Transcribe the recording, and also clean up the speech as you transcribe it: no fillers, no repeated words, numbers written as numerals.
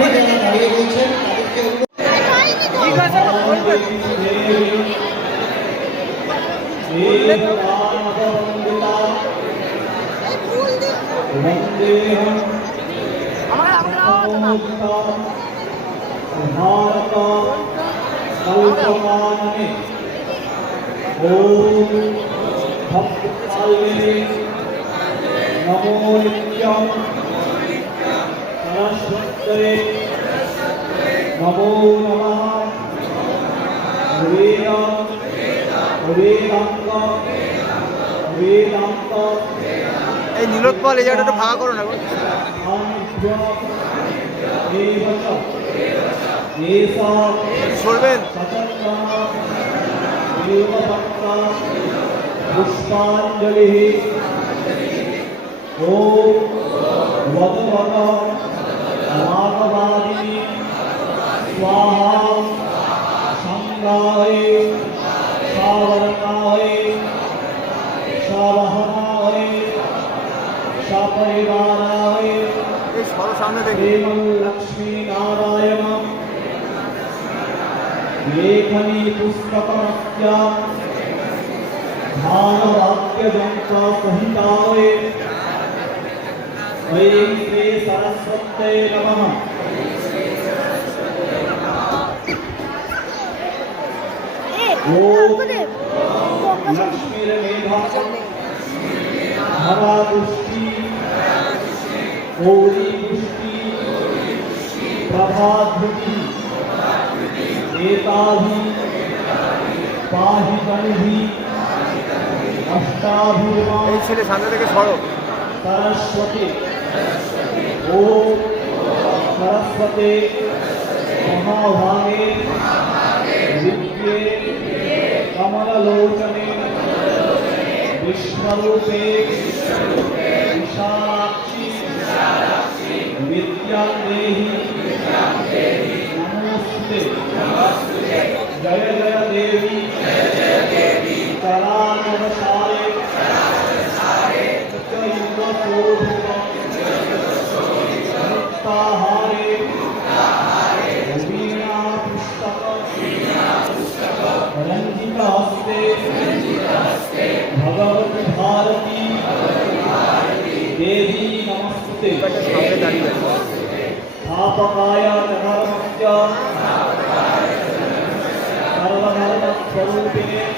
এখানে যারা দাঁড়িয়ে রয়েছেন তাদেরকে नमो नित्यं सरस्वत्यै नमो नमः वेदांत এই নীলোৎপল এই জায়গাটা একটু ফাঁকা করো না সরবেন पुष्पांजलि ओम वदवद मानवादिनी स्वाहा संगाय सावरणाय सावहनाय सपरिवाराय लक्ष्मी नारायण लेखनी पुस्तकमस्य ध्यानवाक्य जंका संहिताय ऐं श्री सरस्वत्यै नमः ओम लक्ष्मीर्मेधा हरा पुष्टि गौरी पुष्टि प्रभाधृति एताभि पाहि गणभि এই ছেলে সামনে থেকে সরো सरस्वती ओम सरस्वती महाभागे विद्ये कमललोचने विश्वरूपे विशालाक्षी विद्यां देहि नमोस्तुते जय जय देवी चराचरसारे मुक्ताहारे वीणा पुस्तक रंजितास्ते भगवती भारती देवी नमस्ते स्थापकाय धर्मस्य सर्वधर्मस्वरूपिणे